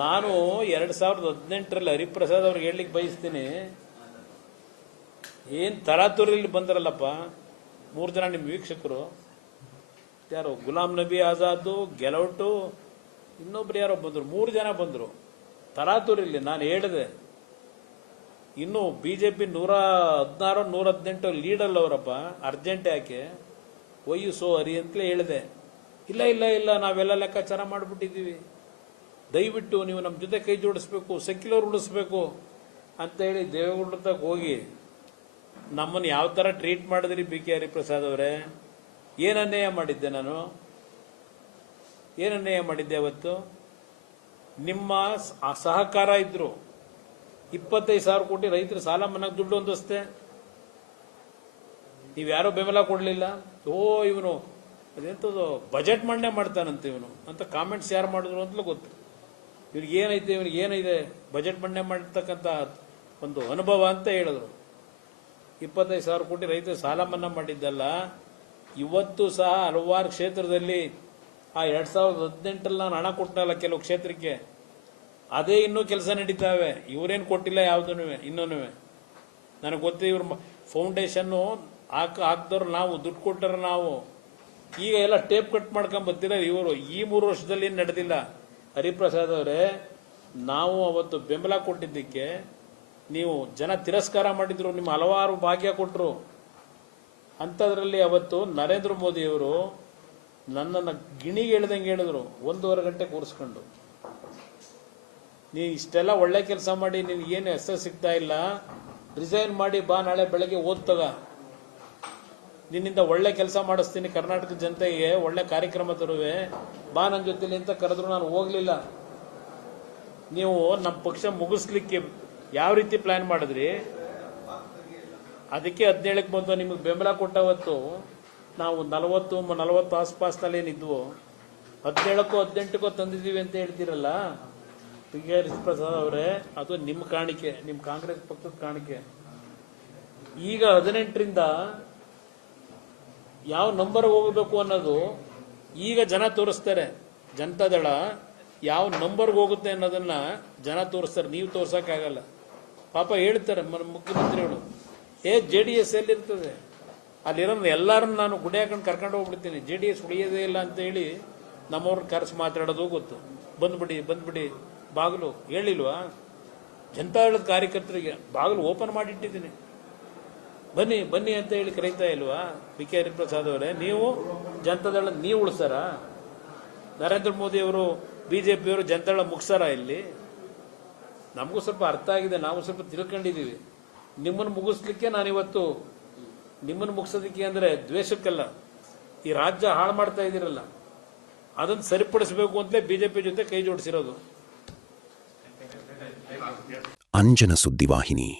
ನಾನು 2018ರಲ್ಲಿ ಹರಿಪ್ರಸಾದ್ ಅವ್ರಿಗೆ ಹೇಳಲಿಕ್ಕೆ ಬಯಸ್ತೀನಿ, ಏನ್ ತರಾತುರಿಯಲ್ಲಿ ಬಂದರಲ್ಲಪ್ಪ 3 ಜನ ನಿಮ್ಮ ವೀಕ್ಷಕರು, ಯಾರು ಗುಲಾಂ ನಬಿ ಆಜಾದ್, ಗೆಲೌಟು, ಇನ್ನೊಬ್ರು ಯಾರೋ ಬಂದ್ರು, 3 ಜನ ಬಂದ್ರು ತರಾತುರಿಯಲ್ಲಿ. ನಾನು ಹೇಳಿದೆ, ಇನ್ನು ಬಿಜೆಪಿ 116 118 ಲೀಡಲ್ ಅವರಪ್ಪ, ಅರ್ಜೆಂಟ್ ಯಾಕೆ ಒಯ್ಯಿಸೋ ಹರಿ ಅಂತಲೇ ಹೇಳಿದೆ. ಇಲ್ಲ ಇಲ್ಲ ಇಲ್ಲ, ನಾವೆಲ್ಲ ಲೆಕ್ಕಾಚಾರ ಮಾಡಿಬಿಟ್ಟಿದ್ದೀವಿ, ದಯವಿಟ್ಟು ನೀವು ನಮ್ಮ ಜೊತೆ ಕೈ ಜೋಡಿಸ್ಬೇಕು, ಸೆಕ್ಯುಲರ್ ಉಳಿಸ್ಬೇಕು ಅಂತ ಹೇಳಿ ದೇವೇಗೌಡರ ಹೋಗಿ ನಮ್ಮನ್ನು ಯಾವ ಥರ ಟ್ರೀಟ್ ಮಾಡಿದ್ರಿ ಬಿ ಕೆ ಹರಿಪ್ರಸಾದ್ ಅವರೇ? ಏನು ಅನ್ಯಾಯ ಮಾಡಿದ್ದೆ ನಾನು? ಏನು ಅನ್ಯಾಯ ಮಾಡಿದ್ದೆ ಅವತ್ತು? ನಿಮ್ಮ ಸಹಕಾರ ಇದ್ರು 25,000 ಕೋಟಿ ರೈತರ ಸಾಲ ಮನ್ನಾಗ ದುಡ್ಡು ಹೊಂದಿಸ್ತೆ, ನೀವ್ಯಾರೋ ಬೆಂಬಲ ಕೊಡಲಿಲ್ಲ. ಇವನು ಅದೆಂಥದ್ದು ಬಜೆಟ್ ಮಂಡನೆ ಮಾಡ್ತಾನಂತೆ ಇವನು ಅಂತ ಕಾಮೆಂಟ್ಸ್ ಯಾರು ಮಾಡಿದ್ರು ಅಂತಲೂ ಗೊತ್ತು. ಇವ್ರಿಗೆ ಏನೈತೆ, ಇವ್ರಿಗೆ ಏನಿದೆ ಬಜೆಟ್ ಮಂಡನೆ ಮಾಡಿರ್ತಕ್ಕಂಥ ಒಂದು ಅನುಭವ ಅಂತ ಹೇಳಿದ್ರು. 25,000 ಕೋಟಿ ರೈತರ ಸಾಲ ಮನ್ನಾ ಮಾಡಿದ್ದಲ್ಲ, ಇವತ್ತು ಸಹ ಹಲವಾರು ಕ್ಷೇತ್ರದಲ್ಲಿ ಆ 2018ರಲ್ಲಿ ನಾನು ಹಣ ಕೊಟ್ಟನಲ್ಲ ಕೆಲವು ಕ್ಷೇತ್ರಕ್ಕೆ, ಅದೇ ಇನ್ನೂ ಕೆಲಸ ನಡೀತಾವೆ. ಇವರೇನು ಕೊಟ್ಟಿಲ್ಲ ಯಾವುದೂ ಇನ್ನೂ. ನನಗೆ ಗೊತ್ತು, ಇವ್ರ ಫೌಂಡೇಶನ್ನು ಹಾಕ್ದವ್ರು ನಾವು, ದುಡ್ಡು ಕೊಟ್ಟರು ನಾವು. ಈಗ ಎಲ್ಲ ಟೇಪ್ ಕಟ್ ಮಾಡ್ಕೊಂಡ್ ಬರ್ತೀರ ಇವರು. ಈ 3 ವರ್ಷದಲ್ಲಿ ಏನು ನಡೆದಿಲ್ಲ. ಹರಿಪ್ರಸಾದ್ ಅವರೇ, ನಾವು ಅವತ್ತು ಬೆಂಬಲ ಕೊಟ್ಟಿದ್ದಕ್ಕೆ ನೀವು ಜನ ತಿರಸ್ಕಾರ ಮಾಡಿದ್ರು, ನಿಮ್ಮ ಹಲವಾರು ಭಾಗ್ಯ ಕೊಟ್ಟರು. ಅಂಥದ್ರಲ್ಲಿ ಅವತ್ತು ನರೇಂದ್ರ ಮೋದಿಯವರು ನನ್ನನ್ನು ಗಿಣಿಗೆ ಹೇಳ್ದಂಗೆ ಹೇಳಿದ್ರು, 1.5 ಗಂಟೆ ಕೂರಿಸ್ಕೊಂಡು. ನೀವು ಇಷ್ಟೆಲ್ಲ ಒಳ್ಳೆ ಕೆಲಸ ಮಾಡಿ ನೀವು ಏನು ಹೆಸರು ಸಿಗ್ತಾ ಇಲ್ಲ, ರಿಸೈನ್ ಮಾಡಿ ಬಾ, ನಾಳೆ ಬೆಳಗ್ಗೆ ಓದ್ತಗ, ನಿನ್ನಿಂದ ಒಳ್ಳೆ ಕೆಲಸ ಮಾಡಿಸ್ತೀನಿ, ಕರ್ನಾಟಕ ಜನತೆಗೆ ಒಳ್ಳೆ ಕಾರ್ಯಕ್ರಮ ತರುವೆ, ಬಾ ನನ್ನ ಜೊತೆಲಿ ಅಂತ ಕರೆದ್ರು. ನಾನು ಹೋಗ್ಲಿಲ್ಲ. ನೀವು ನಮ್ಮ ಪಕ್ಷ ಮುಗಿಸ್ಲಿಕ್ಕೆ ಯಾವ ರೀತಿ ಪ್ಲಾನ್ ಮಾಡಿದ್ರಿ, ಅದಕ್ಕೆ 17ಕ್ಕೆ ಬಂದು ನಿಮಗೆ ಬೆಂಬಲ ಕೊಟ್ಟವತ್ತು ನಾವು 40 ಆಸ್ಪಾಸ್ನಲ್ಲಿ ಏನಿದ್ವು, 17ಕ್ಕೋ 18ಕ್ಕೋ ತಂದಿದ್ದೀವಿ ಅಂತ ಹೇಳ್ತೀರಲ್ಲ ಪಿ ಕೆ ಹರಿಪ್ರಸಾದ್ ಅವರೇ, ಅದು ನಿಮ್ಮ ಕಾಣಿಕೆ, ನಿಮ್ಮ ಕಾಂಗ್ರೆಸ್ ಪಕ್ಷದ ಕಾಣಿಕೆ. ಈಗ 18ರಿಂದ ಯಾವ ನಂಬರ್ಗೆ ಹೋಗಬೇಕು ಅನ್ನೋದು ಈಗ ಜನ ತೋರಿಸ್ತಾರೆ. ಜನತಾದಳ ಯಾವ ನಂಬರ್ಗೆ ಹೋಗುತ್ತೆ ಅನ್ನೋದನ್ನ ಜನ ತೋರಿಸ್ತಾರೆ, ನೀವು ತೋರ್ಸಕ್ಕಾಗಲ್ಲ. ಪಾಪ ಹೇಳ್ತಾರೆ ಮುಖ್ಯಮಂತ್ರಿಗಳು, JDS ಎಲ್ಲಿರ್ತದೆ, ಅಲ್ಲಿರೋ ಎಲ್ಲರನ್ನ ನಾನು ಗುಡಿ ಹಾಕೊಂಡು ಕರ್ಕೊಂಡು ಹೋಗ್ಬಿಡ್ತೀನಿ, JDS ಉಳಿಯೋದೇ ಇಲ್ಲ ಅಂತ ಹೇಳಿ ನಮ್ಮವ್ರನ್ನ ಕರೆಸಿ ಮಾತಾಡೋದು ಗೊತ್ತು. ಬಂದ್ಬಿಡಿ ಬಾಗಿಲು ಹೇಳಿಲ್ವಾ? ಜನತಾದಳದ ಕಾರ್ಯಕರ್ತರಿಗೆ ಬಾಗಿಲು ಓಪನ್ ಮಾಡಿಟ್ಟಿದ್ದೀನಿ, ಬನ್ನಿ ಅಂತ ಹೇಳಿ ಕರೀತಾ ಇಲ್ವಾ? ಬಿ ಕೆ ಹರಿಪ್ರಸಾದ್ ಅವರೇ, ನೀವು ಜನತಾದಳ ನೀವು ಉಳಿಸಾರ? ನರೇಂದ್ರ ಮೋದಿ ಅವರು ಬಿಜೆಪಿಯವರು ಜನತಾದಳ ಮುಗಿಸಾರ? ಇಲ್ಲಿ ನಮಗೂ ಸ್ವಲ್ಪ ಅರ್ಥ ಆಗಿದೆ, ನಾವು ಸ್ವಲ್ಪ ತಿಳ್ಕೊಂಡಿದ್ದೀವಿ. ನಿಮ್ಮನ್ನು ಮುಗಿಸ್ಲಿಕ್ಕೆ ನಾನಿವತ್ತು, ನಿಮ್ಮನ್ನು ಮುಗಿಸೋದಕ್ಕೆ ಅಂದರೆ ದ್ವೇಷಕ್ಕಲ್ಲ, ಈ ರಾಜ್ಯ ಹಾಳು ಮಾಡ್ತಾ ಇದ್ದೀರಲ್ಲ ಅದನ್ನು ಸರಿಪಡಿಸಬೇಕು ಅಂತಲೇ ಬಿಜೆಪಿ ಜೊತೆ ಕೈ ಜೋಡಿಸಿರೋದು. ಅಂಜನ ಸುದ್ದಿವಾಹಿನಿ.